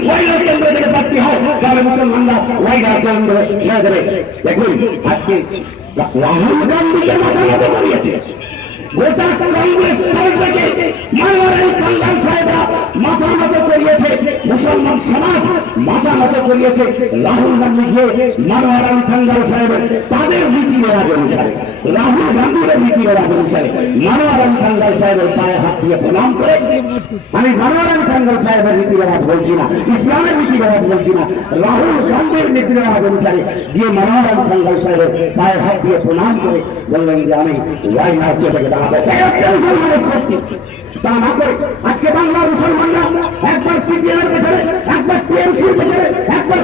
Warner কেন্দ্র থেকে প্রার্থী হয় তাহলে মুসলমানরা ওয়াইডার কেন্দ্র ছেড়ে দেবে দেখুন আজকে রাহুল গান্ধীকে মাথা মতো করিয়েছে গোটা কংগ্রেস দলটাকে মানবারের কল্যাণ সাহেবরা মাথা মতো করিয়েছে মুসলমান সমাজ মাথা মতো করিয়েছে রাহুল গান্ধী গিয়ে মানবারাম খাঙ্গাল সাহেবের তাদের নীতি নেওয়া অনুসারে রাহুল গান্ধীর নীতি নেওয়া অনুসারে মানবারাম খাঙ্গাল সাহেবের পায়ে হাত দিয়ে প্রণাম করে আমি মানবারাম খাঙ্গাল সাহেবের নীতি রেওয়াজ বলছি না। ইসলামের নীতি রেওয়াজ বলছি না রাহুল গান্ধীর নীতি রেওয়াজ অনুসারে গিয়ে মানবারাম খাঙ্গাল সাহেবের পায়ে হাত দিয়ে প্রণাম করে বললেন যে আমি ওয়াই থেকে একবার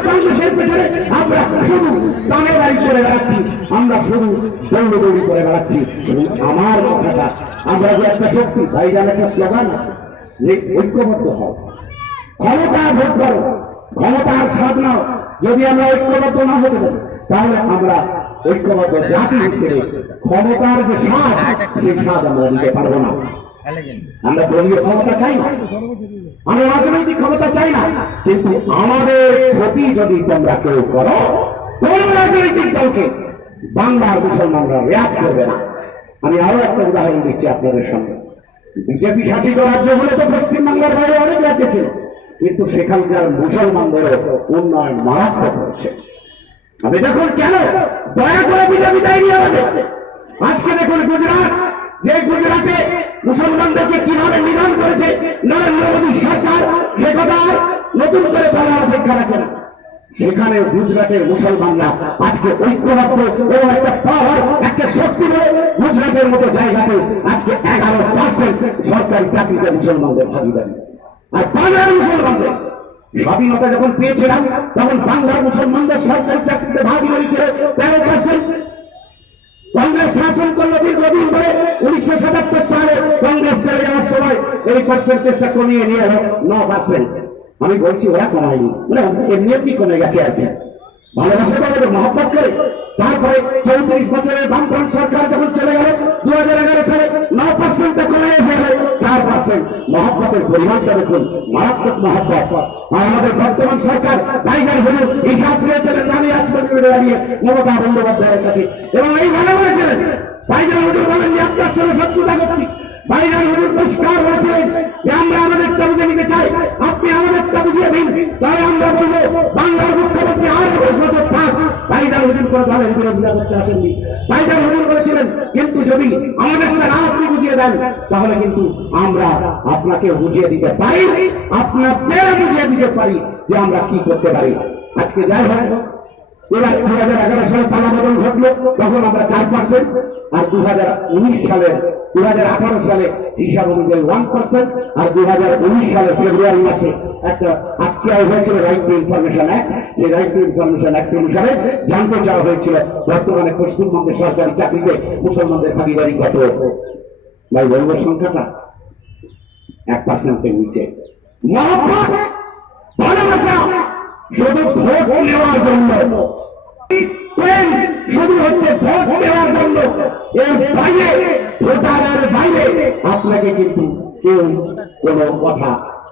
আমরা শুধু বাড়ি করে বেড়াচ্ছি আমরা কথাটা আমরা যে একটা শক্তি একটা স্লোগান আছে ঐক্যবদ্ধ হও ক্ষমতা করো ক্ষমতার স্বাদ নাও যদি আমরা ঐক্যবদ্ধ না হতে পারি তাহলে আমরা ঐক্যবদ্ধ জাতি হিসেবে ক্ষমতার যে স্বাদ সেই স্বাদ আমরা নিতে পারব না আমরা দলীয় ক্ষমতা চাই না আমরা রাজনৈতিক ক্ষমতা চাই না কিন্তু আমাদের ক্ষতি যদি তোমরা কেউ করো কোন রাজনৈতিক দলকে বাংলার মুসলমানরা রেয়াত করবে না আমি আরও একটা উদাহরণ দিচ্ছি আপনাদের সামনে বিজেপি শাসিত রাজ্য হলে তো পশ্চিমবাংলার বাইরে অনেক রাজ্য ছিল কিন্তু সেখানকার মুসলমানদেরও উন্নয়ন মারাত্মক হয়েছে আমি দেখুন কেন? দয়া করে বিজেপি দেয়নি আমাদের। আজকে দেখুন গুজরাট, যে গুজরাটে মুসলমানদেরকে কীভাবে নিধন করেছে নরেন্দ্র মোদী সরকার, সে কথা নতুন করে বলার অপেক্ষা রাখে না সেখানে গুজরাটের মুসলমানরা আজকে ঐক্যবদ্ধ এবং একটা পাওয়ার একটা শক্তি হয়ে গুজরাটের মতো জায়গাতে আজকে এগারো পার্সেন্ট সরকারি চাকরিতে মুসলমানদের ভাগিদারি। আর বাংলার মুসলমানদের স্বাধীনতা যখন পেয়েছিলাম, তখন বাংলার মুসলমানদের সরকারি চাকরিতে ভাগিদারি ছিল তেরো পার্সেন্ট কংগ্রেস শাসন করল দীর্ঘদিন ধরে, উনিশশো সাতাত্তর সালে কংগ্রেস চলে যাওয়ার সময় এই পার্সেন্টেজটা কমিয়ে নিয়ে এলো ন পার্সেন্ট আমি বলছি, ওরা কমায়নি। মানে এমনি এমনি কমে গেছে আর কি। ভালোবাসা করে মহব্বত করে। তারপরে চৌত্রিশ বছরের বামফ্রন্ট সরকার যখন চলে গেল দু হাজার এগারো সালে ন পার্সেন্টটা পার্সেন্ট মহব্বতের পরিমাণটা দেখুন, মারাত্মক মহব্বত। আমাদের বর্তমান সরকার টাইগার হুজুর হিসাব দিয়েছিলেন রানী রাজপথে দাঁড়িয়ে মমতা বন্দ্যোপাধ্যায়ের কাছে। এবং এই ভালো বলেছিলেন টাইগার হুজুর বলেন আপনার সঙ্গে শত্রুতা করছি। বাইরের হুজুর পরিষ্কার বলেছিলেন যে আমরা আমাদেরটা বুঝে নিতে চাই। আপনি আমাদেরটা বুঝিয়ে দিন, তাহলে আমরা বলব, বাংলার মুখ্যমন্ত্রী আর দশ বছর থাক। বাইদার হুজুর করে দলের বিরোধিতা করতে আসেননি। বাইদার হুজুর বলেছিলেন যদি আমাদেরটা না আপনি বুঝিয়ে দেন, তাহলে কিন্তু আমরা আপনাকে বুঝিয়ে দিতে পারি, আপনাদের বুঝিয়ে দিতে পারি যে আমরা কি করতে পারি। আজকে যাই হয় হাজার এগারো সালে ঘটলো, তখন আমরা চার পার্সেন্ট আর দু হাজার উনিশ হাজার আঠারো সালে আর হাজার উনিশ সালে ফেব্রুয়ারি মাসে একটা আটকে হয়েছিল রাইট টু ইনফরমেশন অ্যাক্ট এই রাইট টু ইনফরমেশন অ্যাক্ট অনুসারে জানতে চাওয়া হয়েছিল। বর্তমানে পশ্চিমবঙ্গের সরকারি চাকরিতে মুসলমানদের ভাগিদারি কত? ভাই বলব সংখ্যাটা এক পার্সেন্টের নিচে। শুধু ভোট নেওয়ার জন্য। শুধু হচ্ছে ভোট নেওয়ার জন্য। এর বাইরে, ভোটারের বাইরে আপনাকে কিন্তু কেউ কোনো কথা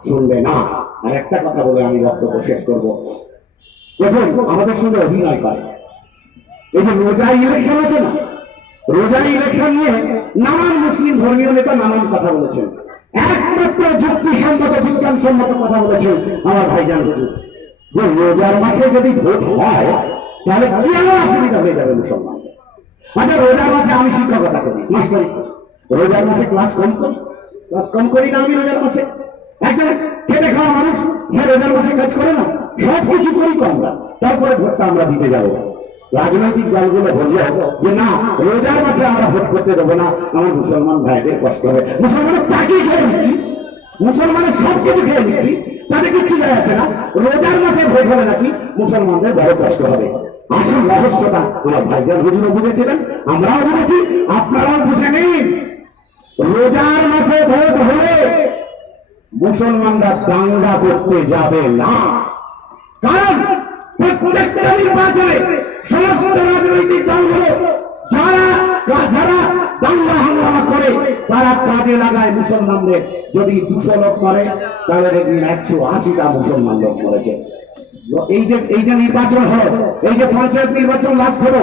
শুনবে না। আর একটা কথা বলে আমি বক্তব্য শেষ করব। দেখুন, আমাদের সঙ্গে অভিনয় করে। এই যে রোজা ইলেকশন আছে না? রোজা ইলেকশন নিয়ে নানান মুসলিম ধর্মীয় নেতা নানান কথা বলেছেন। একমাত্র যুক্তিসম্মত বিজ্ঞানসম্মত কথা বলেছেন আমার ভাইজান যে রোজার মাসে যদি ভোট হয়, তাহলে কি আমার অসুবিধা হয়ে যাবে মুসলমান? আচ্ছা রোজার মাসে আমি শিক্ষকতা করি মাস্টারি। রোজার মাসে ক্লাস কম করি? ক্লাস কম করি না আমি রোজার মাসে? একজন খেটে খাওয়া মানুষ, সে রোজার মাসে কাজ করে না করি তো আমরা। তারপরে ভোটটা আমরা দিতে যাব। রাজনৈতিক দলগুলো যে, না, রোজার মাসে আমরা ভোট করতে দেবো না। আমার মুসলমান ভাইদের কষ্ট হবে। মুসলমানের চাকরি খেয়ে নিচ্ছি। মুসলমানের খেয়ে নিচ্ছি। কিচ্ছু যায় না। রোজার মাসে ভোট হবে নাকি? মুসলমানদের বড় কষ্ট হবে। আসল রহস্যটা আমার ভাইজান হুজুরও বুঝেছিলেন, আমরাও বুঝেছি, আপনারাও বুঝে নিন। রোজার মাসে ভোট হলে মুসলমানরা দাঙ্গা করতে যাবে না। কারণ প্রত্যেকটা নির্বাচনে সমস্ত রাজনৈতিক দলগুলো যারা যারা দাঙ্গা হাঙ্গামা করে, তারা কাজে লাগায় মুসলমানদের। যদি দুশো লোক করে, তাহলে দেখবেন একশো আশিটা মুসলমান লোক করেছে এই যে এই যে নির্বাচন হলো, এই যে পঞ্চায়েত নির্বাচন লাস্ট হলো